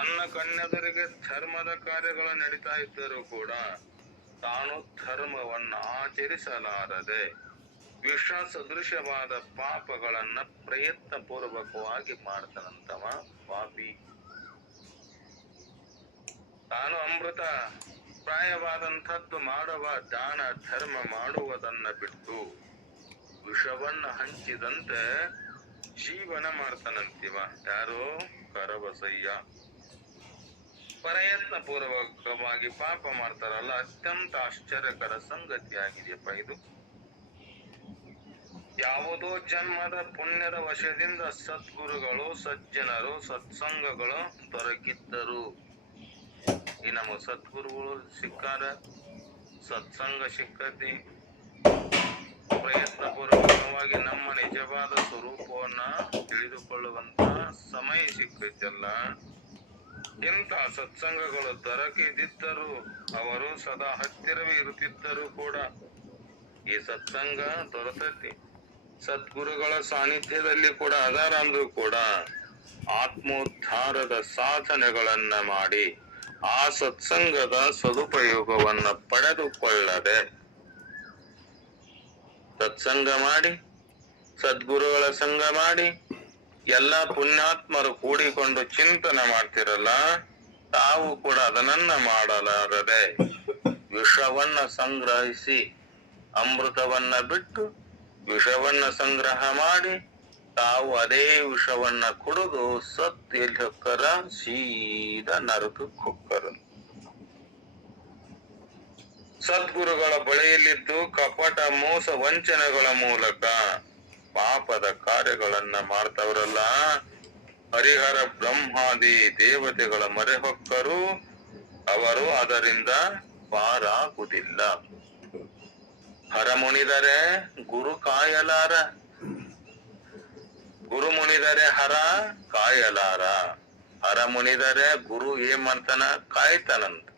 ತನ್ನ ಕಣ್ಣೆದುರಿಗೆ ಧರ್ಮದ ಕಾರ್ಯಗಳು ನಡೀತಾ ಇದ್ದರೂ ಕೂಡ ತಾನು ಧರ್ಮವನ್ನು ಆಚರಿಸಲಾರದೆ ವಿಷ ಸದೃಶವಾದ ಪಾಪಗಳನ್ನ ಪ್ರಯತ್ನ ಪೂರ್ವಕವಾಗಿ ಮಾಡ್ತಾನಂತವ ಪಾಪಿ. ತಾನು ಅಮೃತ ಪ್ರಾಯವಾದಂಥದ್ದು ಮಾಡುವ ದಾನ ಧರ್ಮ ಮಾಡುವುದನ್ನ ಬಿಟ್ಟು ವಿಷವನ್ನ ಹಂಚಿದಂತೆ ಜೀವನ ಮಾಡ್ತಾನಂತಿವ. ಯಾರೋ? ಕರಬಸಯ್ಯ ಪ್ರಯತ್ನ ಪೂರ್ವಕವಾಗಿ ಪಾಪ ಮಾಡ್ತಾರಲ್ಲ, ಅತ್ಯಂತ ಆಶ್ಚರ್ಯಕರ ಸಂಗತಿಯಾಗಿದೆಯಪ್ಪ ಇದು. ಯಾವುದೋ ಜನ್ಮದ ಪುಣ್ಯದ ವಶದಿಂದ ಸದ್ಗುರುಗಳು, ಸಜ್ಜನರು, ಸತ್ಸಂಗಗಳು ದೊರಕಿದ್ದರು. ಈ ನಮ್ಮ ಸದ್ಗುರುಗಳು ಸಿಕ್ಕಾರ ಸತ್ಸಂಗ ಸಿಕ್ಕತಿ. ಪ್ರಯತ್ನ ಪೂರ್ವಕವಾಗಿ ನಮ್ಮ ನಿಜವಾದ ಸ್ವರೂಪವನ್ನ ತಿಳಿದುಕೊಳ್ಳುವಂತ ಸಮಯ ಸಿಕ್ಕೈತಲ್ಲ. ಇಂಥ ಸತ್ಸಂಗಗಳು ದೊರಕಿದ್ದರೂ ಅವರು ಸದಾ ಹತ್ತಿರವೇ ಇರುತ್ತಿದ್ದರು ಕೂಡ ಈ ಸತ್ಸಂಗ ದೊರೆತೈತಿ ಸದ್ಗುರುಗಳ ಸಾನ್ನಿಧ್ಯದಲ್ಲಿ ಕೂಡ ಅದಾರ ಕೂಡ ಆತ್ಮೋದ್ಧಾರದ ಸಾಧನೆಗಳನ್ನ ಮಾಡಿ ಆ ಸತ್ಸಂಗದ ಸದುಪಯೋಗವನ್ನ ಪಡೆದುಕೊಳ್ಳದೆ ಸತ್ಸಂಗ ಮಾಡಿ, ಸದ್ಗುರುಗಳ ಸಂಘ ಮಾಡಿ ಎಲ್ಲ ಪುಣ್ಯಾತ್ಮರು ಕೂಡಿಕೊಂಡು ಚಿಂತನೆ ಮಾಡ್ತಿರಲ್ಲ, ತಾವು ಕೂಡ ಅದನ್ನ ಮಾಡಲಾರದೆ ವಿಷವನ್ನ ಸಂಗ್ರಹಿಸಿ, ಅಮೃತವನ್ನ ಬಿಟ್ಟು ವಿಷವನ್ನ ಸಂಗ್ರಹ ಮಾಡಿ, ತಾವು ಅದೇ ವಿಷವನ್ನ ಕುಡಿದು ಸತ್ ಎಲ್ಲಿ ಹೊಕ್ಕರ ಸೀದಾ ನರಕಕ್ಕೆ ಸದ್ಗುರುಗಳ ಬಳಿಯಲ್ಲಿದ್ದು ಕಪಟ ಮೋಸ ವಂಚನೆಗಳ ಮೂಲಕ ಪಾಪದ ಕಾರ್ಯಗಳನ್ನ ಮಾಡ್ತವ್ರಲ್ಲ. ಹರಿಹರ ಬ್ರಹ್ಮಾದಿ ದೇವತೆಗಳ ಮರೆ ಹೊಕ್ಕರು ಅವರು ಅದರಿಂದ ಪಾರಾಗುವುದಿಲ್ಲ. ಹರ ಮುನಿದರೆ ಗುರು ಕಾಯಲಾರ. ಗುರು ಮುನಿದರೆ ಹರ ಕಾಯಲಾರ. ಹರ ಮುನಿದರೆ ಗುರು ಏಮಂತನ ಕಾಯ್ತಾನಂತ.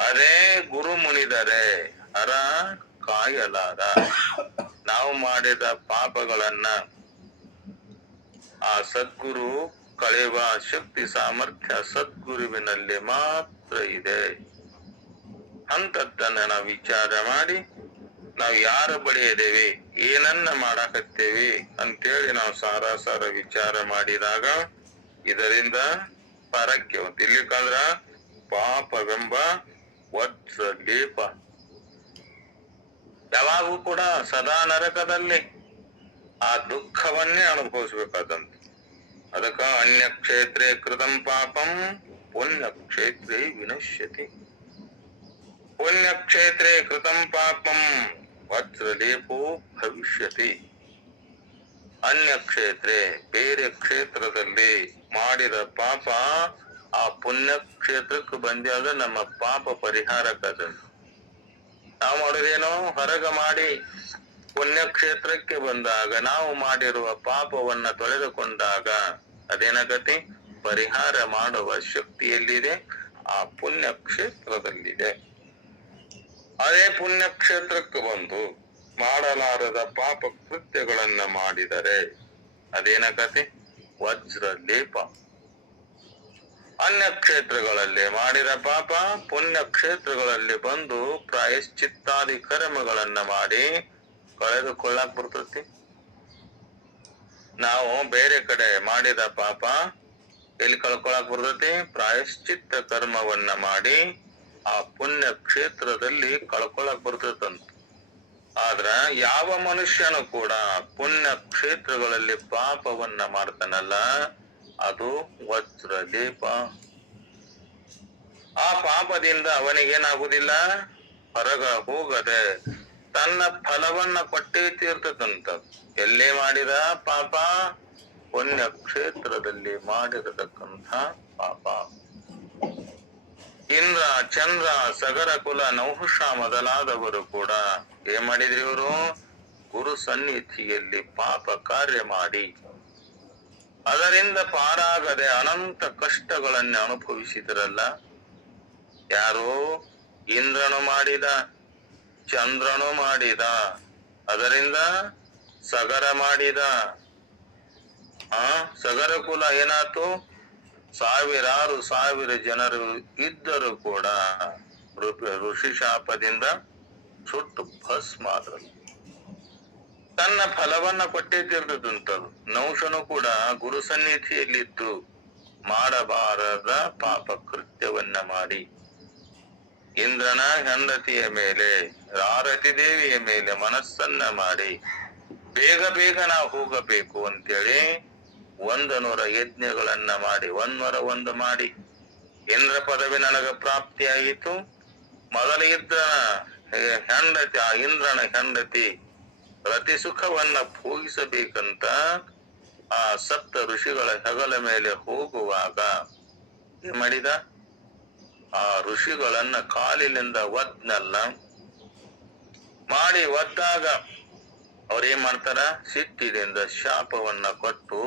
ಅದೇ ಗುರು ಮುನಿದರೆ ಹರ ಕಾಯಲಾರ. ನಾವು ಮಾಡಿದ ಪಾಪಗಳನ್ನ ಆ ಸದ್ಗುರು ಕಳೆಯುವ ಶಕ್ತಿ, ಸಾಮರ್ಥ್ಯ ಸದ್ಗುರುವಿನಲ್ಲಿ ಮಾತ್ರ ಇದೆ. ಅಂತದ್ದನ್ನ ನಾವು ವಿಚಾರ ಮಾಡಿ, ನಾವು ಯಾರ ಬಳಿ ಇದ್ದೇವೆ, ಏನನ್ನ ಮಾಡಾಕತ್ತೇವಿ ಅಂತೇಳಿ ನಾವು ಸಾರ ಸಾರ ವಿಚಾರ ಮಾಡಿದಾಗ ಇದರಿಂದ ಪರಕ್ಕೆ ಇಲ್ಲಿಕಂದ್ರ ಪಾಪವೆಂಬ ವಜ್ರ ಲೇಪ ಯಾವಾಗೂ ಕೂಡ ಸದಾ ನರಕದಲ್ಲಿ ಆ ದುಃಖವನ್ನೇ ಅನುಭವಿಸಬೇಕಾದಂತೆ. ಅದಕ್ಕ ಅನ್ಯ ಕ್ಷೇತ್ರೇ ಕೃತಂ ಪಾಪಂ ಪುಣ್ಯ ಕ್ಷೇತ್ರೇ ವಿನಶ್ಯತಿ. ಪುಣ್ಯ ಕ್ಷೇತ್ರೇ ಕೃತಂ ಪಾಪಂ ವಜ್ರಲೇಪೋ ಭವಿಷ್ಯತಿ. ಅನ್ಯ ಕ್ಷೇತ್ರೇ ಬೇರೆ ಕ್ಷೇತ್ರದಲ್ಲಿ ಮಾಡಿದ ಪಾಪ, ಆ ಪುಣ್ಯ ಕ್ಷೇತ್ರಕ್ಕೆ ಬಂದಾಗ ನಮ್ಮ ಪಾಪ ಪರಿಹಾರಕ್ಕದ ನಾವು ಮಾಡೋದೇನೋ ಹೊರಗ ಮಾಡಿ ಪುಣ್ಯಕ್ಷೇತ್ರಕ್ಕೆ ಬಂದಾಗ, ನಾವು ಮಾಡಿರುವ ಪಾಪವನ್ನ ತೊಳೆದುಕೊಂಡಾಗ ಅದೇನಾಗತಿ? ಪರಿಹಾರ ಮಾಡುವ ಶಕ್ತಿ ಎಲ್ಲಿದೆ ಆ ಪುಣ್ಯ ಕ್ಷೇತ್ರದಲ್ಲಿದೆ ಅದೇ ಪುಣ್ಯಕ್ಷೇತ್ರಕ್ಕೆ ಬಂದು ಮಾಡಲಾರದ ಪಾಪ ಕೃತ್ಯಗಳನ್ನ ಮಾಡಿದರೆ ಅದೇನಾಗತಿ? ವಜ್ರ ಲೇಪ ಅನ್ಯ ಕ್ಷೇತ್ರಗಳಲ್ಲಿ ಮಾಡಿದ ಪಾಪ ಪುಣ್ಯ ಕ್ಷೇತ್ರಗಳಲ್ಲಿ ಬಂದು ಪ್ರಾಯಶ್ಚಿತ್ತಾದಿ ಕರ್ಮಗಳನ್ನ ಮಾಡಿ ಕಳೆದುಕೊಳ್ಳಾಕ್ ಬರ್ತತಿ. ನಾವು ಬೇರೆ ಕಡೆ ಮಾಡಿದ ಪಾಪ ಎಲ್ಲಿ ಕಳ್ಕೊಳಕ್ ಬರ್ತತಿ? ಪ್ರಾಯಶ್ಚಿತ್ತ ಕರ್ಮವನ್ನ ಮಾಡಿ ಆ ಪುಣ್ಯ ಕ್ಷೇತ್ರದಲ್ಲಿ ಕಳ್ಕೊಳಕ್ ಬರ್ತೈತಂತ. ಆದ್ರ ಯಾವ ಮನುಷ್ಯನು ಕೂಡ ಪುಣ್ಯ ಕ್ಷೇತ್ರಗಳಲ್ಲಿ ಪಾಪವನ್ನ ಮಾಡ್ತಾನಲ್ಲ ಅದು ವಜ್ರ ದೀಪ. ಆ ಪಾಪದಿಂದ ಅವನಿಗೇನಾಗುದಿಲ್ಲ? ಹೊರಗ ಹೋಗದೆ ತನ್ನ ಫಲವನ್ನ ಕೊಟ್ಟೇ ತೀರ್ತದಂತ. ಎಲ್ಲೇ ಮಾಡಿದ ಪಾಪ? ಪುಣ್ಯ ಕ್ಷೇತ್ರದಲ್ಲಿ ಮಾಡಿರತಕ್ಕಂಥ ಪಾಪ. ಇಂದ್ರ, ಚಂದ್ರ, ಸಗರ ಕುಲ ನೌಹುಷ ಮೊದಲಾದವರು ಕೂಡ ಏನ್ ಮಾಡಿದ್ರಿ ಇವರು? ಗುರು ಸನ್ನಿಧಿಯಲ್ಲಿ ಪಾಪ ಕಾರ್ಯ ಮಾಡಿ. ಅದರಿಂದ ಪಾರಾಗದೆ ಅನಂತ ಕಷ್ಟಗಳನ್ನು ಅನುಭವಿಸಿದರಲ್ಲ, ಯಾರು ಇಂದ್ರನು ಮಾಡಿದ, ಚಂದ್ರನು ಮಾಡಿದ, ಅದರಿಂದ ಸಗರ ಮಾಡಿದ. ಆ, ಸಗರ ಕುಲ ಏನಾಯ್ತು? ಸಾವಿರಾರು ಸಾವಿರ ಜನರು ಇದ್ದರೂ ಕೂಡ ಋಷಿ ಶಾಪದಿಂದ ಸುಟ್ಟು ಭಸ್ಮ ಆದ್ರು ತನ್ನ ಫಲವನ್ನ ಕೊಟ್ಟೇ ತೀರ್ದುದಂತದು ನೌಶನು ಕೂಡ ಗುರು ಸನ್ನಿಧಿಯಲ್ಲಿದ್ದು ಮಾಡಬಾರದ ಪಾಪ ಕೃತ್ಯವನ್ನ ಮಾಡಿ. ಇಂದ್ರನ ಹೆಂಡತಿಯ ಮೇಲೆ, ರಾರತಿ ದೇವಿಯ ಮೇಲೆ ಮನಸ್ಸನ್ನ ಮಾಡಿ, ಬೇಗ ಬೇಗ ನಾವು ಹೋಗಬೇಕು ಅಂತೇಳಿ ಒಂದನೂರ ಯಜ್ಞಗಳನ್ನ ಮಾಡಿ ಒಂದೂರ ಒಂದು ಮಾಡಿ. ಇಂದ್ರ ಪದವಿ ನನಗ ಪ್ರಾಪ್ತಿಯಾಯಿತು. ಮೊದಲ ಇದ್ದ ಹೆಂಡತಿ, ಆ ಇಂದ್ರನ ಹೆಂಡತಿ ರತಿ ಸುಖವನ್ನ ಭೋಗಿಸಬೇಕಂತ ಆ ಸಪ್ತ ಋಷಿಗಳ ಹೆಗಲ ಮೇಲೆ ಹೋಗುವಾಗ ಮಾಡಿದ? ಆ ಋಷಿಗಳನ್ನ ಕಾಲಿನಿಂದ ಒದ್ನಲ್ಲ. ಮಾಡಿ ಒದ್ದಾಗ ಅವ್ರೇನ್ ಮಾಡ್ತಾರ? ಸಿಟ್ಟಿನಿಂದ ಶಾಪವನ್ನ ಕೊಟ್ಟು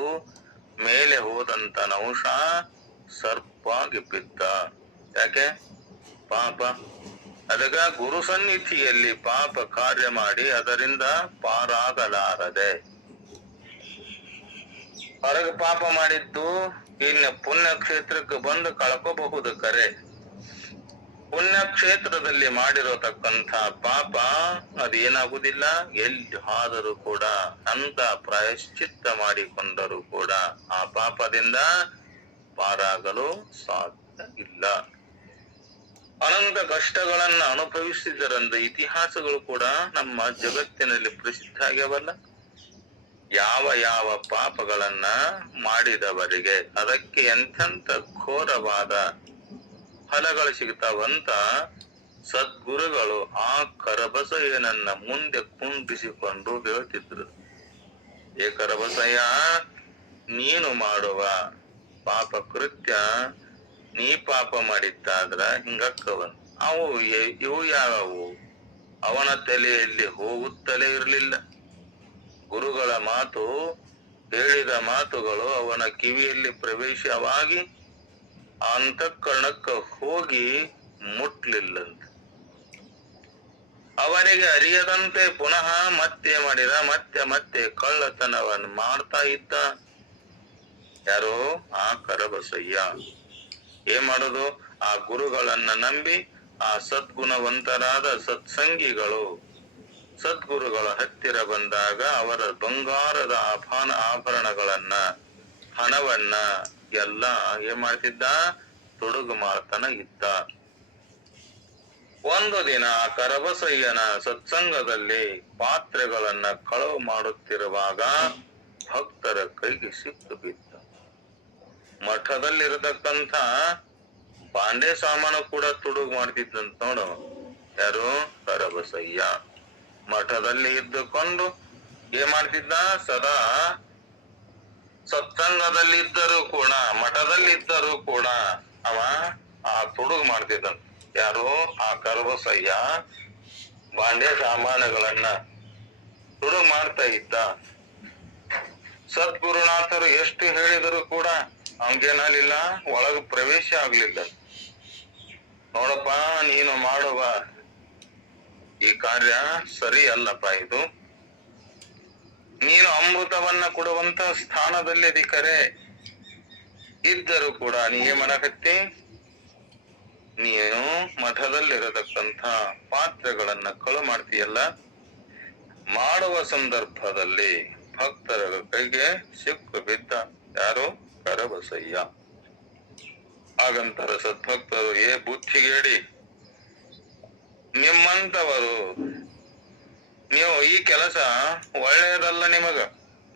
ಮೇಲೆ ಹೋದಂತ ನೌಷ ಸರ್ಪಾಗಿ ಬಿದ್ದ. ಯಾಕೆ? ಪಾಪ. ಅದಗ ಗುರು ಸನ್ನಿಧಿಯಲ್ಲಿ ಪಾಪ ಕಾರ್ಯ ಮಾಡಿ ಅದರಿಂದ ಪಾರಾಗಲಾರದೆ. ಹೊರಗೆ ಪಾಪ ಮಾಡಿದ್ದು ಇನ್ನು ಪುಣ್ಯ ಕ್ಷೇತ್ರಕ್ಕೆ ಬಂದು ಕಳ್ಕೋಬಹುದು ಕರೆ. ಪುಣ್ಯ ಕ್ಷೇತ್ರದಲ್ಲಿ ಮಾಡಿರತಕ್ಕಂಥ ಪಾಪ ಅದೇನಾಗುವುದಿಲ್ಲ ಎಲ್ಲಿ ಆದರೂ ಕೂಡ ಅಂತ ಪ್ರಾಯಶ್ಚಿತ್ತ ಮಾಡಿಕೊಂಡರೂ ಕೂಡ ಆ ಪಾಪದಿಂದ ಪಾರಾಗಲು ಸಾಧ್ಯ ಇಲ್ಲ. ಅನಂತ ಕಷ್ಟಗಳನ್ನ ಅನುಭವಿಸಿದರಂದ ಇತಿಹಾಸಗಳು ಕೂಡ ನಮ್ಮ ಜಗತ್ತಿನಲ್ಲಿ ಪ್ರಸಿದ್ಧ ಆಗ್ಯವಲ್ಲ? ಯಾವ ಯಾವ ಪಾಪಗಳನ್ನ ಮಾಡಿದವರಿಗೆ ಅದಕ್ಕೆ ಎಂಥೆಂಥ ಘೋರವಾದ ಫಲಗಳು ಸಿಗ್ತಾವಂತ ಸದ್ಗುರುಗಳು ಆ ಕರಬಸಯ್ಯನನ್ನ ಮುಂದೆ ಕುಂಡಿಸಿಕೊಂಡು ಹೇಳ್ತಿದ್ರು. ಏ ಕರಬಸಯ್ಯ, ನೀನು ಮಾಡುವ ಪಾಪ ಕೃತ್ಯ ನೀ ಪಾಪ ಮಾಡಿದ್ದಾದ್ರ ಹಿಂಗಕ್ಕವನ್. ಅವು ಇವು ಯಾವವು? ಅವನ ತಲೆಯಲ್ಲಿ ಹೋಗುತ್ತಲೇ ಇರಲಿಲ್ಲ. ಗುರುಗಳ ಮಾತು, ಹೇಳಿದ ಮಾತುಗಳು ಅವನ ಕಿವಿಯಲ್ಲಿ ಪ್ರವೇಶವಾಗಿ ಅಂತಃಕರಣಕ್ಕ ಹೋಗಿ ಮುಟ್ಲಿಲ್ಲಂತ. ಅವನಿಗೆ ಅರಿಯದಂತೆ ಪುನಃ ಮತ್ತೆ ಮಾಡಿದ, ಮತ್ತೆ ಮತ್ತೆ ಕಳ್ಳತನವನ್ನು ಮಾಡ್ತಾ ಇದ್ದ. ಯಾರೋ? ಆ ಕರಬಸಯ್ಯ. ಏನ್ ಮಾಡೋದು? ಆ ಗುರುಗಳನ್ನ ನಂಬಿ ಆ ಸದ್ಗುಣವಂತರಾದ ಸತ್ಸಂಗಿಗಳು. ಸದ್ಗುರುಗಳ ಹತ್ತಿರ ಬಂದಾಗ ಅವರ ಬಂಗಾರದ ಆಭಾನ ಆಭರಣಗಳನ್ನ, ಹಣವನ್ನ ಎಲ್ಲ ಏನ್ ಮಾಡ್ತಿದ್ದ? ತೊಡಗು ಮಾಡ್ತಾನ ಇದ್ದ. ಒಂದು ದಿನ ಕರಬಸಯ್ಯನ ಸತ್ಸಂಗದಲ್ಲಿ ಪಾತ್ರೆಗಳನ್ನ ಕಳವು ಮಾಡುತ್ತಿರುವಾಗ ಭಕ್ತರ ಕೈಗೆ ಸಿಕ್ಕು ಬಿದ್ದ ಮಠದಲ್ಲಿರತಕ್ಕಂಥ ಬಾಂಡೆ ಸಾಮಾನು ಕೂಡ ತುಡುಗು ಮಾಡ್ತಿದ್ದಂತ ನೋಡು. ಯಾರು? ಕರಬಸಯ್ಯ. ಮಠದಲ್ಲಿ ಇದ್ದುಕೊಂಡು ಏನ್ ಮಾಡ್ತಿದ್ದ ಸದಾ ಸತ್ಸಂಗದಲ್ಲಿ ಇದ್ದರೂ ಕೂಡ ಮಠದಲ್ಲಿ ಇದ್ದರೂ ಕೂಡ ಅವ ಆ ತುಡುಗು ಮಾಡ್ತಿದ್ದ ಯಾರು? ಆ ಕರಬಸಯ್ಯ. ಬಾಂಡೆ ಸಾಮಾನುಗಳನ್ನ ತುಡುಗು ಮಾಡ್ತಾ ಇದ್ದ. ಸದ್ಗುರುನಾಥರು ಎಷ್ಟು ಹೇಳಿದರೂ ಕೂಡ ಅವನಿಗೇನಾಗಲಿಲ್ಲ ಒಳಗ ಪ್ರವೇಶ ಆಗ್ಲಿಲ್ಲ. ನೋಡಪ್ಪ, ನೀನು ಮಾಡುವ ಈ ಕಾರ್ಯ ಸರಿ ಅಲ್ಲಪ್ಪ ಇದು. ನೀನು ಅಮೃತವನ್ನ ಕೊಡುವಂತ ಸ್ಥಾನದಲ್ಲಿ ಅಧಿಕರೆ ಇದ್ದರೂ ಕೂಡ ನೀ ಏನ್ ಮಾಡಕತ್ತಿ? ನೀನು ಮಠದಲ್ಲಿರತಕ್ಕಂಥ ಪಾತ್ರೆಗಳನ್ನ ಕಳು ಮಾಡ್ತೀಯಲ್ಲ? ಮಾಡುವ ಸಂದರ್ಭದಲ್ಲಿ ಭಕ್ತರ ಕೈಗೆ ಸಿಕ್ಕು ಬಿದ್ದ ಹಾಗಂತಾರೆ ಹಾಗಂತಾರ ಸದ್ಭಕ್ತರು, ಏ ಬುದ್ಧಿಗೇಡಿ ನಿಮ್ಮಂತವರು ನೀವು ಈ ಕೆಲಸ ಒಳ್ಳೆಯದಲ್ಲ ನಿಮಗ.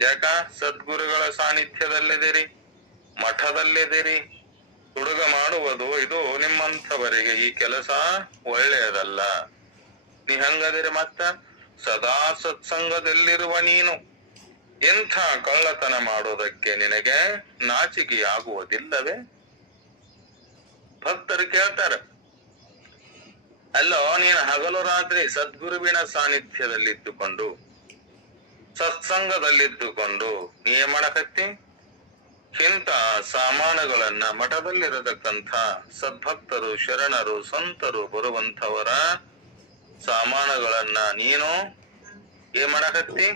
ಯಾಕ? ಸದ್ಗುರುಗಳ ಸಾನ್ನಿಧ್ಯದಲ್ಲಿದ್ದೀರಿ, ಮಠದಲ್ಲಿದ್ದೀರಿ. ಹುಡುಗ ಮಾಡುವುದು ಇದು ನಿಮ್ಮಂಥವರಿಗೆ ಈ ಕೆಲಸ ಒಳ್ಳೆಯದಲ್ಲ. ನೀ ಹಂಗದಿರಿ ಮತ್ತ, ಸದಾ ಸತ್ಸಂಗದಲ್ಲಿರುವ ನೀನು. ಎಂಥ ಕಳ್ಳತನ ಮಾಡೋದಕ್ಕೆ ನಿನಗೆ ನಾಚಿಕೆಯಾಗುವುದಿಲ್ಲವೇ? ಭಕ್ತರು ಕೇಳ್ತಾರೆ, ಅಲ್ಲೋ ನೀನು ಹಗಲು ರಾತ್ರಿ ಸದ್ಗುರುವಿನ ಸಾನ್ನಿಧ್ಯದಲ್ಲಿದ್ದುಕೊಂಡು, ಸತ್ಸಂಗದಲ್ಲಿದ್ದುಕೊಂಡು ನೀ ಮಾಡಕತ್ತಿ? ಇಂಥ ಸಾಮಾನುಗಳನ್ನ ಮಠದಲ್ಲಿರತಕ್ಕಂಥ ಸದ್ಭಕ್ತರು, ಶರಣರು, ಸಂತರು ಬರುವಂಥವರ ಸಾಮಾನುಗಳನ್ನ ನೀನು ಏನ್ ಮಾಡಕತ್ತಿ?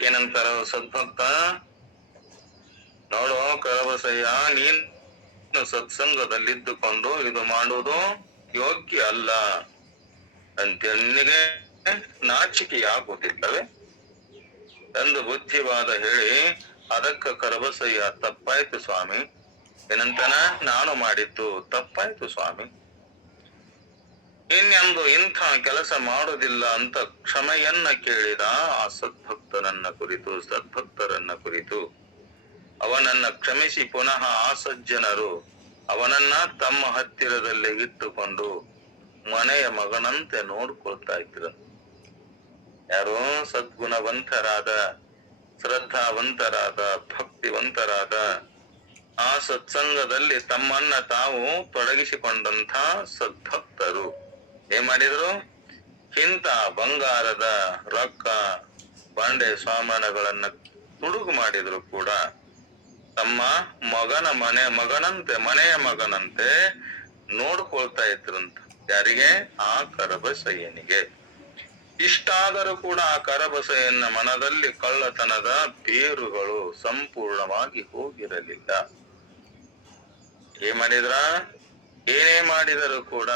ಅದಕ್ಕೇನಂತಾರ ಸದ್ಭಕ್ತ? ನೋಡು ಕರಬಸಯ್ಯ ನೀನ್ ಸತ್ಸಂಗದಲ್ಲಿದ್ದುಕೊಂಡು ಇದು ಮಾಡುವುದು ಯೋಗ್ಯ ಅಲ್ಲ. ಅಂತನಿಗೆ ನಾಚಿಕೆಯಾಗುವುದಿಲ್ಲವೇ ಎಂದು ಬುದ್ಧಿವಾದ ಹೇಳಿ, ಅದಕ್ಕ ಕರಬಸಯ್ಯ ತಪ್ಪಾಯ್ತು ಸ್ವಾಮಿ. ಏನಂತನ? ನಾನು ಮಾಡಿದ್ದು ತಪ್ಪಾಯ್ತು ಸ್ವಾಮಿ. ಇನ್ನೆಂದು ಇಂಥ ಕೆಲಸ ಮಾಡುವುದಿಲ್ಲ ಅಂತ ಕ್ಷಮೆಯನ್ನ ಕೇಳಿದ ಆ ಸದ್ಭಕ್ತನನ್ನ ಕುರಿತು, ಸದ್ಭಕ್ತರನ್ನ ಕುರಿತು. ಅವನನ್ನ ಕ್ಷಮಿಸಿ ಪುನಃ ಆ ಸಜ್ಜನರು ಅವನನ್ನ ತಮ್ಮ ಹತ್ತಿರದಲ್ಲಿ ಇಟ್ಟುಕೊಂಡು ಮನೆಯ ಮಗನಂತೆ ನೋಡ್ಕೊಳ್ತಾ ಇದ್ರು ಯಾರು ಸದ್ಗುಣವಂತರಾದ, ಶ್ರದ್ಧಾವಂತರಾದ, ಭಕ್ತಿವಂತರಾದ ಆ ಸತ್ಸಂಗದಲ್ಲಿ ತಮ್ಮನ್ನ ತಾವು ತೊಡಗಿಸಿಕೊಂಡಂತ ಸದ್ಭಕ್ತರು. ಏನ್ ಮಾಡಿದ್ರು? ಇಂಥ ಬಂಗಾರದ ರೊಕ್ಕ ಬಂಡೆ ಸಾಮಾನುಗಳನ್ನ ತುಡುಗು ಮಾಡಿದ್ರು ಕೂಡ ತಮ್ಮ ಮಗನ ಮನೆ, ಮಗನಂತೆ, ಮನೆಯ ಮಗನಂತೆ ನೋಡ್ಕೊಳ್ತಾ ಇದ್ರಂತ. ಯಾರಿಗೆ? ಆ ಕರಬಸಯ್ಯನಿಗೆ ಇಷ್ಟಾದರೂ ಕೂಡ ಆ ಕರಬಸಯ್ಯನ ಮನದಲ್ಲಿ ಕಳ್ಳತನದ ಬೇರುಗಳು ಸಂಪೂರ್ಣವಾಗಿ ಹೋಗಿರಲಿಲ್ಲ. ಏನ್ ಮಾಡಿದ್ರ? ಏನೇ ಮಾಡಿದರೂ ಕೂಡ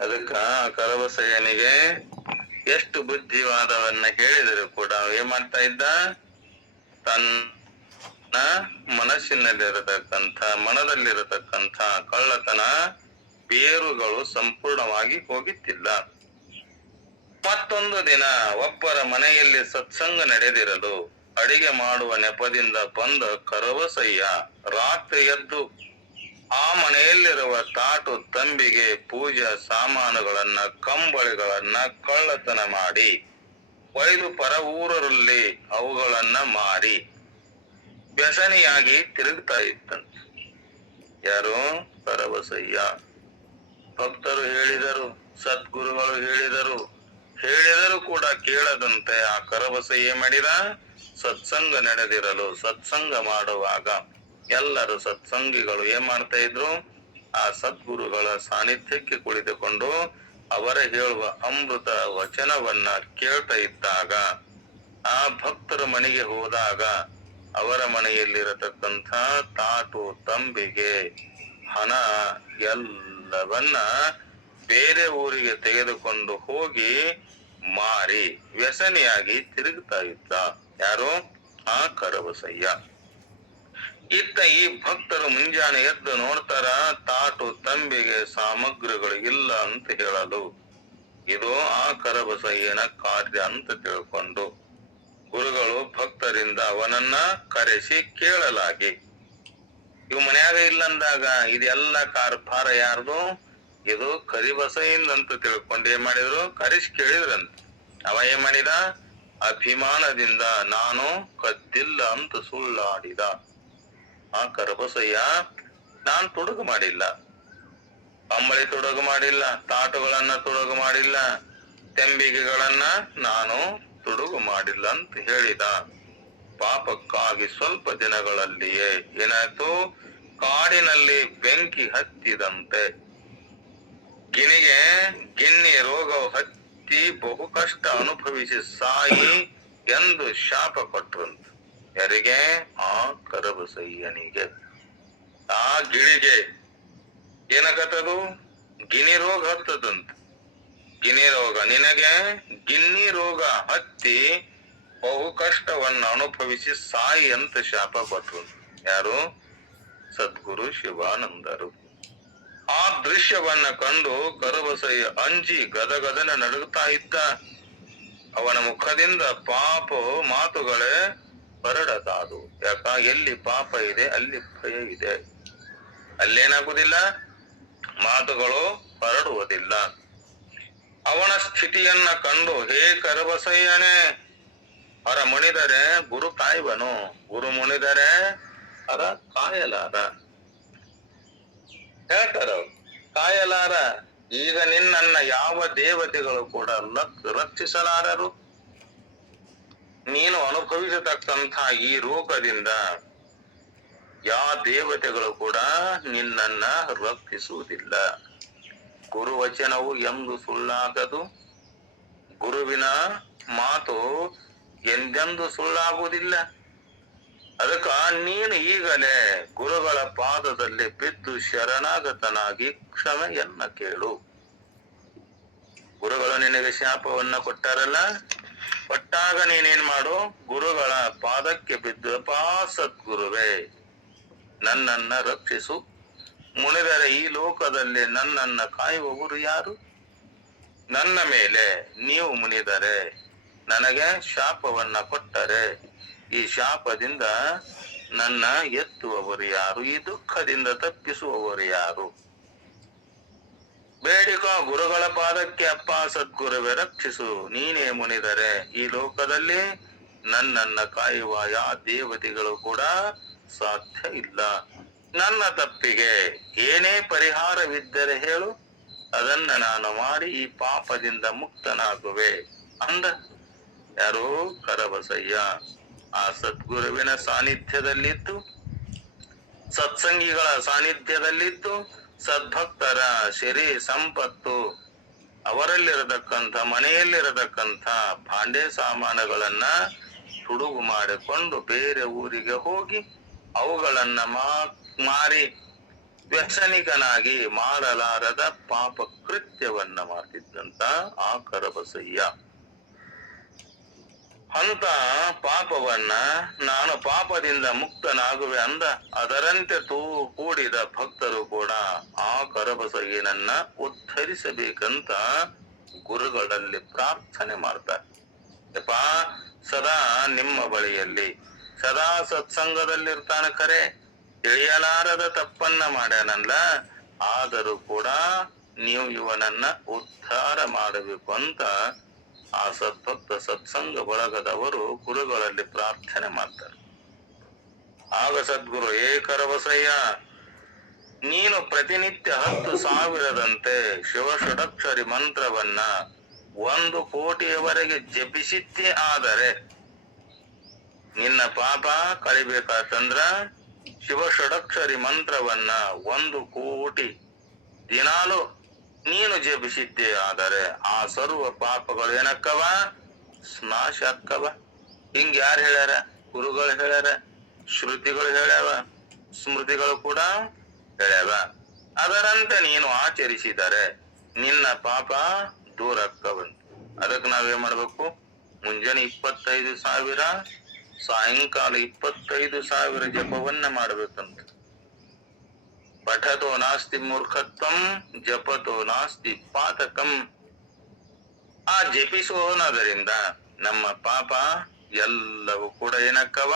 ಅದಕ್ಕ ಕರಬಸಯ್ಯನಿಗೆ ಎಷ್ಟು ಬುದ್ಧಿವಾದವನ್ನ ಹೇಳಿದರು ಕೂಡ ಏನ್ ಮಾಡ್ತಾ ಇದ್ದ? ತನ್ನ ಮನಸ್ಸಿನಲ್ಲಿರತಕ್ಕಂಥ, ಮನದಲ್ಲಿರತಕ್ಕಂಥ ಕಳ್ಳತನ ಬೇರುಗಳು ಸಂಪೂರ್ಣವಾಗಿ ಹೋಗಿತ್ತಿಲ್ಲ. ಮತ್ತೊಂದು ದಿನ ಒಬ್ಬರ ಮನೆಯಲ್ಲಿ ಸತ್ಸಂಗ ನಡೆದಿರಲು ಅಡಿಗೆ ಮಾಡುವ ನೆಪದಿಂದ ಬಂದ ಕರವಸಯ್ಯ ರಾತ್ರಿ ಎದ್ದು ಆ ಮನೆಯಲ್ಲಿರುವ ತಾಟು ತಂಬಿಗೆ ಪೂಜಾ ಸಾಮಾನುಗಳನ್ನ, ಕಂಬಳಿಗಳನ್ನ ಕಳ್ಳತನ ಮಾಡಿ ಒಯ್ದು ಪರ ಊರರಲ್ಲಿ ಅವುಗಳನ್ನ ಮಾರಿ, ವ್ಯಸನಿಯಾಗಿ ತಿರುಗ್ತಾ ಇತ್ತಂತೆ ಯಾರು? ಕರಬಸಯ್ಯ ಭಕ್ತರು ಹೇಳಿದರು, ಸದ್ಗುರುಗಳು ಹೇಳಿದರು, ಹೇಳಿದರೂ ಕೂಡ ಕೇಳದಂತೆ ಆ ಕರಬಸಯ್ಯ ಮಾಡಿದ? ಸತ್ಸಂಗ ನಡೆದಿರಲು ಸತ್ಸಂಗ ಮಾಡುವಾಗ ಎಲ್ಲರೂ ಸತ್ಸಂಗಿಗಳು ಏನ್ ಮಾಡ್ತಾ ಇದ್ರು? ಆ ಸದ್ಗುರುಗಳ ಸಾನ್ನಿಧ್ಯಕ್ಕೆ ಕುಳಿತುಕೊಂಡು ಅವರ ಹೇಳುವ ಅಮೃತ ವಚನವನ್ನ ಕೇಳ್ತಾ ಇದ್ದಾಗ, ಆ ಭಕ್ತರ ಮನೆಗೆ ಹೋದಾಗ ಅವರ ಮನೆಯಲ್ಲಿರತಕ್ಕಂಥ ತಾಟು ತಂಬಿಗೆ ಹಣ ಎಲ್ಲವನ್ನ ಬೇರೆ ಊರಿಗೆ ತೆಗೆದುಕೊಂಡು ಹೋಗಿ ಮಾರಿ ವ್ಯಸನಿಯಾಗಿ ತಿರುಗ್ತಾ ಇದ್ದ. ಯಾರು? ಆ ಕರಬಸಯ್ಯ. ಇತ್ತ ಈ ಭಕ್ತರು ಮುಂಜಾನೆ ಎದ್ದು ನೋಡ್ತಾರ, ತಾಟು ತಂಬಿಗೆ ಸಾಮಗ್ರಿಗಳು ಇಲ್ಲ ಅಂತ ಹೇಳಲು. ಇದು ಆ ಕರಬಸಯ್ಯನ ಕಾರ್ಯ ಅಂತ ತಿಳ್ಕೊಂಡು ಗುರುಗಳು ಭಕ್ತರಿಂದ ಅವನನ್ನ ಕರೆಸಿ ಕೇಳಲಾಗಿ. ಇವ್ ಮನ್ಯಾಗ ಇಲ್ಲಂದಾಗ ಇದೆಲ್ಲ ಕಾರ್ಭಾರ ಯಾರ್ದು? ಇದು ಕರಿಬಸೈನ್ ಅಂತ ತಿಳ್ಕೊಂಡು ಏನ್ ಮಾಡಿದ್ರು? ಕರೆಸಿ ಕೇಳಿದ್ರಂತ. ಅವ ಏನ್ ಮಾಡಿದ? ಅಭಿಮಾನದಿಂದ ನಾನು ಕದ್ದಿಲ್ಲ ಅಂತ ಸುಳ್ಳಾಡಿದ. ಆ ಕರಬಸಯ್ಯ ನಾನ್ ತುಡುಗು ಮಾಡಿಲ್ಲ. ಅಂಬಳಿ ತೊಡಗು ಮಾಡಿಲ್ಲ, ತಾಟುಗಳನ್ನ ತುಡುಗು ಮಾಡಿಲ್ಲ, ತೆಂಬಿಗೆಗಳನ್ನ ನಾನು ತುಡುಗು ಮಾಡಿಲ್ಲ ಅಂತ ಹೇಳಿದ. ಪಾಪಕ್ಕಾಗಿ ಸ್ವಲ್ಪ ದಿನಗಳಲ್ಲಿಯೇ ಏನಾಯ್ತು? ಕಾಡಿನಲ್ಲಿ ಬೆಂಕಿ ಹತ್ತಿದಂತೆ. ಗಿಣಿಗೆ ಗಿನ್ನಿ ರೋಗ ಹತ್ತಿ ಬಹು ಕಷ್ಟ ಅನುಭವಿಸಿ ಸಾಯಿ ಎಂದು ಶಾಪ ಕೊಟ್ರಂತ. ಯಾರಿಗೆ ಆ ಕರಬಸಯ್ಯನಿಗೆ ಆ ಗಿಳಿಗೆ ಏನಾಗತ್ತದು? ಗಿನಿ ರೋಗ ಹತ್ತದಂತ. ಗಿನಿ ರೋಗ, ನಿನಗೆ ಗಿನ್ನಿ ರೋಗ ಹತ್ತಿ ಬಹು ಕಷ್ಟವನ್ನ ಅನುಭವಿಸಿ ಸಾಯಿ ಅಂತ ಶಾಪ ಕೊಟ್ರು. ಯಾರು? ಸದ್ಗುರು ಶಿವಾನಂದರು. ಆ ದೃಶ್ಯವನ್ನ ಕಂಡು ಕರಬಸಯ್ಯ ಅಂಜಿ ಗದಗದನೆ ನಡುಗುತ್ತಾ ಇದ್ದ. ಅವನ ಮುಖದಿಂದ ಪಾಪ ಮಾತುಗಳೇ ಹೊರಡತಾದು ಯಾಕ ಎಲ್ಲಿ ಪಾಪ ಇದೆ, ಅಲ್ಲಿ ಭಯ ಇದೆ. ಅಲ್ಲೇನಾಗುದಿಲ್ಲ? ಮಾತುಗಳು ಹೊರಡುವುದಿಲ್ಲ ಅವನ ಸ್ಥಿತಿಯನ್ನ ಕಂಡು, ಹೇ ಕರಬಸಯ್ಯನೇ ಹೊರ ಮುಣಿದರೆ ಗುರು ಕಾಯುವನು. ಗುರು ಮುಣಿದರೆ ಅರ ಕಾಯಲಾರ. ಹೇಳ್ತಾರ ಕಾಯಲಾರ. ಈಗ ನಿನ್ನನ್ನ ಯಾವ ದೇವತೆಗಳು ಕೂಡ ರಕ್ಷಿಸಲಾರರು? ನೀನು ಅನುಭವಿಸತಕ್ಕಂಥ ಈ ರೂಪದಿಂದ ಯಾವ ದೇವತೆಗಳು ಕೂಡ ನಿನ್ನನ್ನ ರಕ್ಷಿಸುವುದಿಲ್ಲ. ಗುರುವಚನವು ಎಂದು ಸುಳ್ಳಾಗದು. ಗುರುವಿನ ಮಾತು ಎಂದೆಂದು ಸುಳ್ಳಾಗುವುದಿಲ್ಲ. ಅದಕ್ಕ ನೀನು ಈಗಲೇ ಗುರುಗಳ ಪಾದದಲ್ಲಿ ಬಿದ್ದು ಶರಣಾಗತನಾಗಿ ಕ್ಷಮೆಯನ್ನ ಕೇಳು. ಗುರುಗಳು ನಿನಗೆ ಶಾಪವನ್ನ ಕೊಟ್ಟಾರಲ್ಲ? ಕೊಟ್ಟಾಗ ನೀನೇನ್ ಮಾಡು? ಗುರುಗಳ ಪಾದಕ್ಕೆ ಬಿದ್ದು ಪಾ ಸದ್ಗುರುವೇ, ನನ್ನನ್ನ ರಕ್ಷಿಸು. ಮುನಿದರೆ ಈ ಲೋಕದಲ್ಲಿ ನನ್ನನ್ನ ಕಾಯುವವರು ಯಾರು? ನನ್ನ ಮೇಲೆ ನೀವು ಮುನಿದರೆ ನನಗೆ ಶಾಪವನ್ನ ಕೊಟ್ಟರೆ. ಈ ಶಾಪದಿಂದ ನನ್ನ ಎತ್ತುವವರು ಯಾರು? ಈ ದುಃಖದಿಂದ ತಪ್ಪಿಸುವವರು ಯಾರು? ಬೇಡಿಕೋ ಗುರುಗಳ ಪಾದಕ್ಕೆ ಅಪ್ಪ ಸದ್ಗುರುವೆ ರಕ್ಷಿಸು. ನೀನೇ ಮುನಿದರೆ ಈ ಲೋಕದಲ್ಲಿ ನನ್ನನ್ನ ಕಾಯುವ ಯಾ ದೇವತೆಗಳು ಕೂಡ ಸಾಧ್ಯ ಇಲ್ಲ. ನನ್ನ ತಪ್ಪಿಗೆ ಏನೇ ಪರಿಹಾರವಿದ್ದರೆ ಹೇಳು. ಅದನ್ನ ನಾನು ಮಾಡಿ ಈ ಪಾಪದಿಂದ ಮುಕ್ತನಾಗುವೆ. ಅಂದ. ಯಾರೋ ಕರಬಸಯ್ಯ ಆ ಸದ್ಗುರುವಿನ ಸಾನ್ನಿಧ್ಯದಲ್ಲಿತ್ತು. ಸತ್ಸಂಗಿಗಳ ಸಾನ್ನಿಧ್ಯದಲ್ಲಿದ್ದು ಸದ್ಭಕ್ತರ ಸಿರಿ ಸಂಪತ್ತು, ಅವರಲ್ಲಿರತಕ್ಕಂಥ ಮನೆಯಲ್ಲಿರತಕ್ಕಂಥ ಭಾಂಡೆ ಸಾಮಾನುಗಳನ್ನ ತುಡುಗು ಮಾಡಿಕೊಂಡು ಬೇರೆ ಊರಿಗೆ ಹೋಗಿ ಅವುಗಳನ್ನ ಮಾರಿ ವ್ಯಸನಿಕನಾಗಿ ಮಾಡಲಾರದ ಪಾಪ ಕೃತ್ಯವನ್ನ ಮಾಡ್ತಿದ್ದಂತ ಆ ಕರಬಸಯ್ಯ. ಅಂತ ಪಾಪವನ್ನ ನಾನು ಪಾಪದಿಂದ ಮುಕ್ತನಾಗುವೆ ಅಂದ. ಅದರಂತೆ ತೂ ಕೂಡಿದ ಭಕ್ತರು ಕೂಡ ಆ ಕರಬಸಗಿನನ್ನ ಉದ್ಧರಿಸಬೇಕಂತ ಗುರುಗಳಲ್ಲಿ ಪ್ರಾರ್ಥನೆ ಮಾಡ್ತಾರೆ. ಯಪ್ಪಾ, ಸದಾ ನಿಮ್ಮ ಬಳಿಯಲ್ಲಿ, ಸದಾ ಸತ್ಸಂಗದಲ್ಲಿರ್ತಾನ ಕರೆ. ತಿಳಿಯಲಾರದ ತಪ್ಪನ್ನ ಮಾಡ್ಯಾನಲ್ಲ, ಆದರೂ ಕೂಡ ನೀವು ಇವನನ್ನ ಉದ್ಧಾರ ಮಾಡಬೇಕು ಅಂತ ಆ ಸದ್ಭಕ್ತ ಸತ್ಸಂಗ ಬಳಗದವರು ಗುರುಗಳಲ್ಲಿ ಪ್ರಾರ್ಥನೆ ಮಾಡ್ತಾರೆ. ಆಗ ಸದ್ಗುರು, ಏ ನೀನು ಪ್ರತಿನಿತ್ಯ ಹತ್ತು ಸಾವಿರದಂತೆ ಶಿವ ಷಡಕ್ಷರಿ ಮಂತ್ರವನ್ನ ಒಂದು ಕೋಟಿಯವರೆಗೆ ಜಪಿಸಿದ್ದೇ ಆದರೆ ನಿನ್ನ ಪಾಪ ಕಳಿಬೇಕಾತಂದ್ರ ಶಿವ ಷಡಕ್ಷರಿ ಮಂತ್ರವನ್ನ ಒಂದು ಕೋಟಿ ದಿನಾಲು ನೀನು ಜಪಿಸಿದ್ದೆ ಆದರೆ ಆ ಸರ್ವ ಪಾಪಗಳು ಏನಕ್ಕವ? ಸ್ನಾಶ ಅಕ್ಕವ ಹಿಂಗ್ ಯಾರು ಹೇಳ್ಯಾರ? ಗುರುಗಳು ಹೇಳ್ಯಾರ, ಶ್ರುತಿಗಳು ಹೇಳ್ಯಾವ, ಸ್ಮೃತಿಗಳು ಕೂಡ ಹೇಳ್ಯಾವ. ಅದರಂತೆ ನೀನು ಆಚರಿಸಿದರೆ ನಿನ್ನ ಪಾಪ ದೂರ ಅಕ್ಕವಂತ ಅದಕ್ಕೆ ನಾವೇನ್ ಮಾಡ್ಬೇಕು? ಮುಂಜಾನೆ ಇಪ್ಪತ್ತೈದು ಸಾವಿರ, ಸಾಯಂಕಾಲ ಇಪ್ಪತ್ತೈದು ಸಾವಿರ ಜಪವನ್ನ ಮಾಡ್ಬೇಕಂತ. ಪಠತೋ ನಾಸ್ತಿ ಮೂರ್ಖತ್ವಂ ಜಪತೋ ನಾಸ್ತಿ ಪಾತಕಂ ಆ ಜಪಿಸೋನದರಿಂದ ನಮ್ಮ ಪಾಪ ಎಲ್ಲವೂ ಕೂಡ ಏನಕ್ಕವ?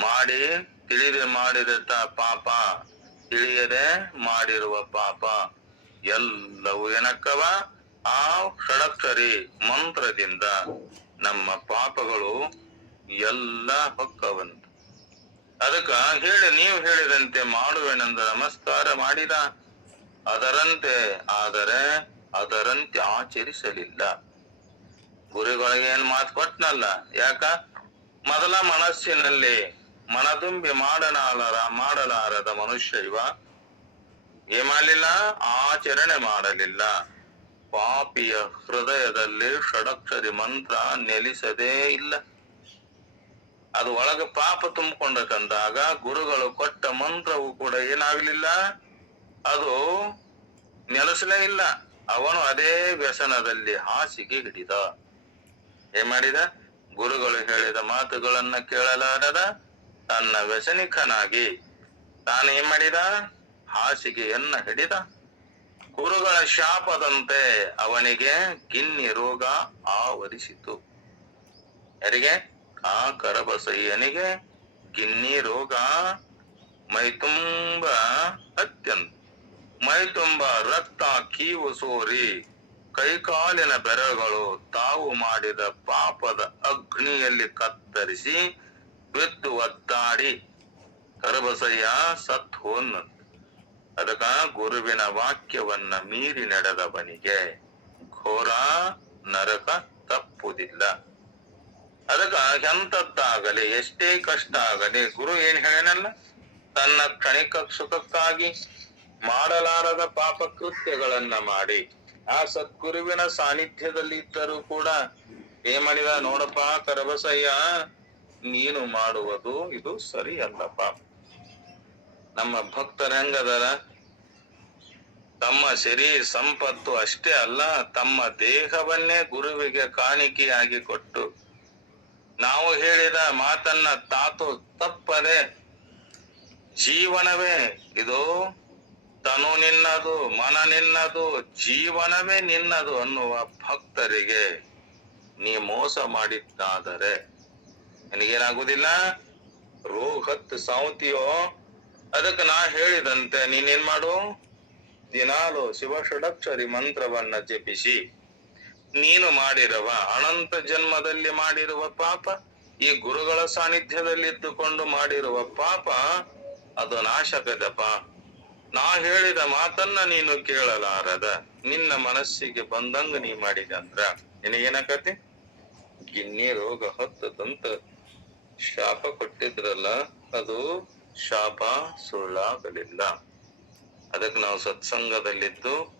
ಮಾಡಿ, ತಿಳಿದೆ ಮಾಡಿದ ಪಾಪ, ತಿಳಿಯದೆ ಮಾಡಿರುವ ಪಾಪ, ಎಲ್ಲವೂ ಏನಕ್ಕವ? ಆ, ಷಡಕ್ಷರಿ ಮಂತ್ರದಿಂದ ನಮ್ಮ ಪಾಪಗಳು ಎಲ್ಲ ಹೊಕ್ಕವಂತ ಅದಕ್ಕ ಹೇಳಿ, ನೀವು ಹೇಳಿದಂತೆ ಮಾಡುವೆನೆಂದು ನಮಸ್ಕಾರ ಮಾಡಿದ. ಅದರಂತೆ ಆದರೆ ಅದರಂತೆ ಆಚರಿಸಲಿಲ್ಲ. ಗುರುಗಳಿಗೆ ಏನ್ ಮಾತು ಕೊಟ್ನಲ್ಲ? ಯಾಕ? ಮೊದಲ ಮನಸ್ಸಿನಲ್ಲಿ ಮನದುಂಬಿ ಮಾಡಲಾರ, ಮಾಡಲಾರದ ಮನುಷ್ಯ ಇವ. ಏನ್ ಆಚರಣೆ ಮಾಡಲಿಲ್ಲ. ಪಾಪಿಯ ಹೃದಯದಲ್ಲಿ ಷಡಕ್ಷರಿ ಮಂತ್ರ ನೆಲೆಸದೇ ಇಲ್ಲ. ಅದು ಒಳಗೆ ಪಾಪ ತುಂಬಿಕೊಂಡಕಂದಾಗ ಗುರುಗಳು ಕೊಟ್ಟ ಮಂತ್ರವು ಕೂಡ ಏನಾಗಲಿಲ್ಲ. ಅದು ನೆಲೆಸಲೇ ಇಲ್ಲ. ಅವನು ಅದೇ ವ್ಯಸನದಲ್ಲಿ ಹಾಸಿಗೆ ಹಿಡಿದ. ಏ ಮಾಡಿದ? ಗುರುಗಳು ಹೇಳಿದ ಮಾತುಗಳನ್ನ ಕೇಳಲಾರದ ತನ್ನ ವ್ಯಸನಿಕನಾಗಿ ತಾನು ಏನ್ ಮಾಡಿದ? ಹಾಸಿಗೆಯನ್ನ ಹಿಡಿದ. ಗುರುಗಳ ಶಾಪದಂತೆ ಅವನಿಗೆ ಗಿನ್ನಿ ರೋಗ ಆವರಿಸಿತು. ಯಾರಿಗೆ? ಆ ಕರಬಸಯ್ಯನಿಗೆ ಗಿನ್ನಿ ರೋಗ ಮೈತುಂಬ ಅತ್ಯಂತ. ಮೈತುಂಬ ರಕ್ತ ಕೀವು ಸೋರಿ. ಕೈಕಾಲಿನ ಬೆರಗಳು ತಾವು ಮಾಡಿದ ಪಾಪದ ಅಗ್ನಿಯಲ್ಲಿ ಕತ್ತರಿಸಿ ಬಿದ್ದು ಒದ್ದಾಡಿ. ಕರಬಸಯ್ಯ ಸತ್ ಹೋನ್ ಅದಕ್ಕ ಗುರುವಿನ ವಾಕ್ಯವನ್ನ ಮೀರಿ ನಡೆದವನಿಗೆ ಘೋರ ನರಕ ತಪ್ಪುವುದಿಲ್ಲ ಅದಕ್ಕ ಎಂತದ್ದಾಗಲಿ ಎಷ್ಟೇ ಕಷ್ಟ ಆಗಲಿ, ಗುರು ಏನ್ ಹೇಳನಲ್ಲ? ತನ್ನ ಕ್ಷಣಿಕ ಸುಖಕ್ಕಾಗಿ ಮಾಡಲಾರದ ಪಾಪ ಕೃತ್ಯಗಳನ್ನ ಮಾಡಿ, ಆ ಸದ್ಗುರುವಿನ ಸಾನ್ನಿಧ್ಯದಲ್ಲಿ ಇದ್ದರೂ ಕೂಡ, ಏ ಮಾಡಿದ ನೋಡಪ್ಪ, ಕರಬಸಯ್ಯ, ನೀನು ಮಾಡುವುದು ಇದು ಸರಿ ಅಲ್ಲಪ್ಪ ನಮ್ಮ ಭಕ್ತರ ಹೆಂಗದರ? ತಮ್ಮ ಶರೀರ ಸಂಪತ್ತು ಅಷ್ಟೇ ಅಲ್ಲ, ತಮ್ಮ ದೇಹವನ್ನೇ ಗುರುವಿಗೆ ಕಾಣಿಕೆಯಾಗಿ ಕೊಟ್ಟು ನಾವು ಹೇಳಿದ ಮಾತನ್ನ ತಾತು ತಪ್ಪದೆ ಜೀವನವೇ ಇದು, ತನು ನಿನ್ನದು, ಮನ ನಿನ್ನದು, ಜೀವನವೇ ನಿನ್ನದು ಅನ್ನುವ ಭಕ್ತರಿಗೆ ನೀ ಮೋಸ ಮಾಡಿದ್ದಾದರೆ. ನಿನಗೇನಾಗುದಿಲ್ಲ? ರೋಗ ಹತ್ತು ಸಾವತಿಯೋ? ಅದಕ್ಕೆ ನಾ ಹೇಳಿದಂತೆ ನೀನೇನ್ ಮಾಡು ದಿನಾಲು ಶಿವ ಷಡಕ್ಷರಿ ಮಂತ್ರವನ್ನ ಜಪಿಸಿ. ನೀನು ಮಾಡಿರುವ ಅನಂತ ಜನ್ಮದಲ್ಲಿ ಮಾಡಿರುವ ಪಾಪ, ಈ ಗುರುಗಳ ಸಾನ್ನಿಧ್ಯದಲ್ಲಿದ್ದುಕೊಂಡು ಮಾಡಿರುವ ಪಾಪ, ಅದು ನಾಶಕದಪ್ಪ. ನಾ ಹೇಳಿದ ಮಾತನ್ನ ನೀನು ಕೇಳಲಾರದ. ನಿನ್ನ ಮನಸ್ಸಿಗೆ ಬಂದಂಗ ನೀ ಮಾಡಿದ ಅಂದ್ರ ನಿನಗೇನಾಕತಿ? ಗಿನ್ನಿ ರೋಗ ಹತ್ತದಂತ ಶಾಪ ಕೊಟ್ಟಿದ್ರಲ್ಲ, ಅದು ಶಾಪ ಸುಳ್ಳಾಗಲಿಲ್ಲ. ಅದಕ್ಕೆ ನಾವು ಸತ್ಸಂಗದಲ್ಲಿದ್ದು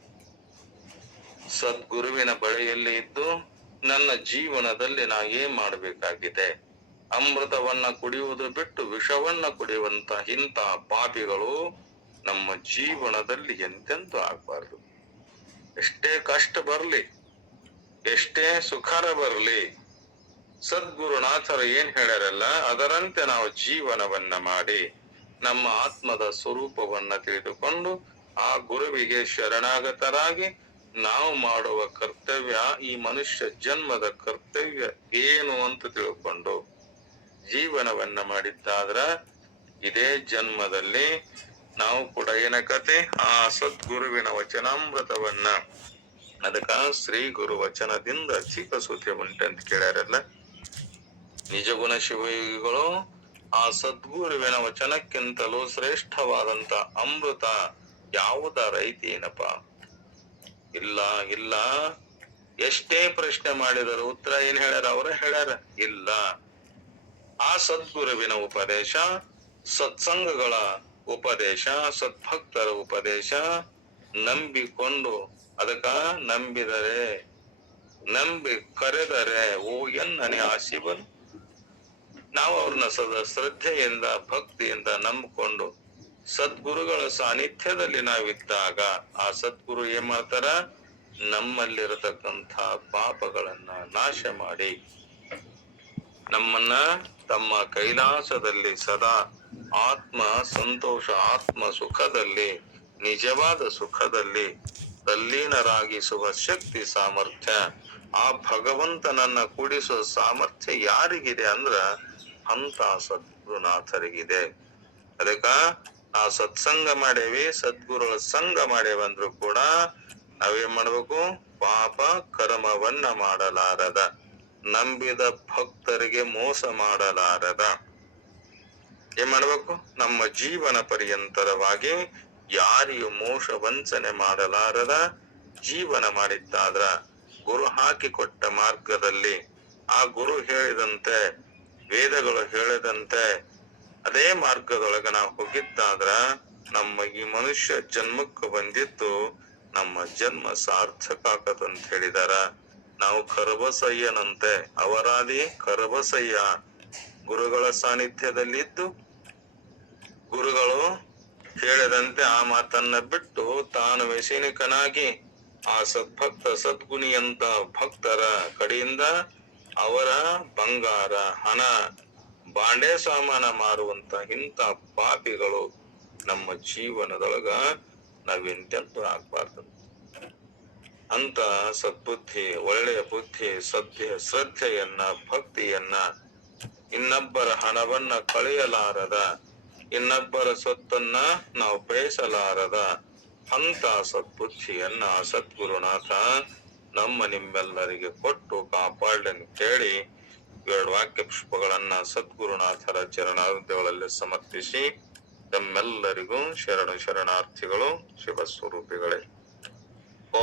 ಸದ್ಗುರುವಿನ ಬಳಿಯಲ್ಲಿ ಇದ್ದು, ನನ್ನ ಜೀವನದಲ್ಲಿ ನಾ ಏನ್ ಮಾಡಬೇಕಾಗಿದೆ? ಅಮೃತವನ್ನ ಕುಡಿಯುವುದು ಬಿಟ್ಟು ವಿಷವನ್ನ ಕುಡಿಯುವಂತ ಇಂಥ ಪಾಪಿಗಳು ನಮ್ಮ ಜೀವನದಲ್ಲಿ ಎಂತೆಂತೂ ಆಗ್ಬಾರ್ದು. ಎಷ್ಟೇ ಕಷ್ಟ ಬರಲಿ, ಎಷ್ಟೇ ಸುಖರ ಬರಲಿ, ಸದ್ಗುರುನಾಥರು ಏನ್ ಹೇಳ್ಯಾರಲ್ಲ, ಅದರಂತೆ ನಾವು ಜೀವನವನ್ನ ಮಾಡಿ, ನಮ್ಮ ಆತ್ಮದ ಸ್ವರೂಪವನ್ನ ತಿಳಿದುಕೊಂಡು ಆ ಗುರುವಿಗೆ ಶರಣಾಗತರಾಗಿ ನಾವು ಮಾಡುವ ಕರ್ತವ್ಯ ಈ ಮನುಷ್ಯ ಜನ್ಮದ ಕರ್ತವ್ಯ ಏನು ಅಂತ ತಿಳ್ಕೊಂಡು ಜೀವನವನ್ನ ಮಾಡಿದ್ದಾದ್ರ ಇದೇ ಜನ್ಮದಲ್ಲಿ ನಾವು ಕೂಡ ಏನಕತೆ ಆ ಸದ್ಗುರುವಿನ ವಚನಾಮೃತವನ್ನ. ಅದಕ್ಕ ಶ್ರೀ ಗುರು ವಚನದಿಂದ ಚಿಕ್ಕಸೂತ್ಯ ಉಂಟಂತ ಕೇಳ್ಯಾರಲ್ಲ? ನಿಜಗುಣ ಶಿವಯೋಗಿಗಳು, ಆ ಸದ್ಗುರುವಿನ ವಚನಕ್ಕಿಂತಲೂ ಶ್ರೇಷ್ಠವಾದಂತ ಅಮೃತ ಯಾವುದರ ಐತೇನಪ್ಪ ಇಲ್ಲ ಇಲ್ಲ. ಎಷ್ಟೇ ಪ್ರಶ್ನೆ ಮಾಡಿದರು ಉತ್ತರ ಏನ್ ಹೇಳ್ಯಾರ? ಅವರ ಹೇಳ್ಯಾರ, ಇಲ್ಲ. ಆ ಸದ್ಗುರುವಿನ ಉಪದೇಶ, ಸತ್ಸಂಗಗಳ ಉಪದೇಶ, ಸದ್ಭಕ್ತರ ಉಪದೇಶ ನಂಬಿಕೊಂಡು, ಅದಕ್ಕ ನಂಬಿದರೆ, ನಂಬಿ ಕರೆದರೆ, ಓ ಎನ್ನನೆ ಆಶೀವನ್ ನಾವು ಅವ್ರನ್ನ ಸದಾ ಶ್ರದ್ಧೆಯಿಂದ, ಭಕ್ತಿಯಿಂದ ನಂಬಿಕೊಂಡು ಸದ್ಗುರುಗಳ ಸಾನ್ನಿಧ್ಯದಲ್ಲಿ ನಾವಿದ್ದಾಗ ಆ ಸದ್ಗುರು ಏನ್ ಮಾಡ್ತಾರ ನಮ್ಮಲ್ಲಿರತಕ್ಕಂಥ ಪಾಪಗಳನ್ನ ನಾಶ ಮಾಡಿ ನಮ್ಮನ್ನ ತಮ್ಮ ಕೈಲಾಸದಲ್ಲಿ ಸದಾ ಆತ್ಮ ಸಂತೋಷ, ಆತ್ಮ ಸುಖದಲ್ಲಿ, ನಿಜವಾದ ಸುಖದಲ್ಲಿ ತಲ್ಲೀನರಾಗಿಸುವ ಶಕ್ತಿ, ಸಾಮರ್ಥ್ಯ, ಆ ಭಗವಂತನನ್ನ ಕೂಡಿಸುವ ಸಾಮರ್ಥ್ಯ ಯಾರಿಗಿದೆ ಅಂದ್ರ ಅಂತ ಸದ್ಗುರುನಾಥರಿಗಿದೆ. ಅದಕ್ಕ ಆ ಸತ್ಸಂಗ ಮಾಡೇವಿ, ಸದ್ಗುರುಗಳ ಸಂಘ ಮಾಡೇವಿ ಅಂದ್ರು ಕೂಡ ನಾವೇನ್ ಮಾಡ್ಬೇಕು? ಪಾಪ ಕರ್ಮವನ್ನ ಮಾಡಲಾರದ, ನಂಬಿದ ಭಕ್ತರಿಗೆ ಮೋಸ ಮಾಡಲಾರದ. ಏನ್ ಮಾಡ್ಬೇಕು? ನಮ್ಮ ಜೀವನ ಪರ್ಯಂತರವಾಗಿ ಯಾರಿಗೂ ಮೋಸ ವಂಚನೆ ಮಾಡಲಾರದ ಜೀವನ ಮಾಡಿದ್ದಾದ್ರ ಗುರು ಹಾಕಿಕೊಟ್ಟ ಮಾರ್ಗದಲ್ಲಿ ಆ ಗುರು ಹೇಳಿದಂತೆ, ವೇದಗಳು ಹೇಳಿದಂತೆ ಅದೇ ಮಾರ್ಗದೊಳಗ ನಾವು ಹೋಗಿದ್ದಾದ್ರ ನಮ್ಮ ಈ ಮನುಷ್ಯ ಜನ್ಮಕ್ಕೆ ಬಂದಿದ್ದು ನಮ್ಮ ಜನ್ಮ ಸಾರ್ಥಕ ಆಗತ್ತಂತ ಹೇಳಿದಾರ. ನಾವು ಕರಬಸಯ್ಯನಂತೆ, ಅವರಾದಿ ಕರಬಸಯ್ಯ. ಗುರುಗಳ ಸಾನ್ನಿಧ್ಯದಲ್ಲಿದ್ದು ಗುರುಗಳು ಹೇಳಿದಂತೆ ಆ ಮಾತನ್ನ ಬಿಟ್ಟು ತಾನು ವ್ಯಸನಿಕನಾಗಿ ಆ ಸದ್ಭಕ್ತ ಸದ್ಗುಣಿಯಂತ ಭಕ್ತರ ಕಡೆಯಿಂದ ಅವರ ಬಂಗಾರ, ಹಣ ಬಾಂಡೆ ಸಾಮಾನ ಮಾರುವಂತ ಇಂಥ ಪಾಪಿಗಳು ನಮ್ಮ ಜೀವನದೊಳಗ ನಾವೆಂತೆಂತೂ ಆಗ್ಬಾರ್ದು. ಅಂತ ಸದ್ಬುದ್ಧಿ, ಒಳ್ಳೆಯ ಬುದ್ಧಿ, ಸದ್ಯ ಶ್ರದ್ಧೆಯನ್ನ, ಭಕ್ತಿಯನ್ನ ಇನ್ನೊಬ್ಬರ ಹಣವನ್ನ ಕಳೆಯಲಾರದ, ಇನ್ನೊಬ್ಬರ ಸೊತ್ತನ್ನ ನಾವು ಬಯಸಲಾರದ ಅಂತ ಸದ್ಬುದ್ಧಿಯನ್ನ ಸದ್ಗುರುನಾಥ ನಮ್ಮ ನಿಮ್ಮೆಲ್ಲರಿಗೆ ಕೊಟ್ಟು ಕಾಪಾಡಲೆಂದು ಕೇಳಿ ಎರಡು ವಾಕ್ಯ ಪುಷ್ಪಗಳನ್ನ ಸದ್ಗುರುನಾಥರ ಚರಣಾರ್ಧಗಳಲ್ಲಿ ಸಮರ್ಪಿಸಿ ತಮ್ಮೆಲ್ಲರಿಗೂ ಶರಣ ಶರಣಾರ್ಥಿಗಳು ಶಿವ ಸ್ವರೂಪಿಗಳೇ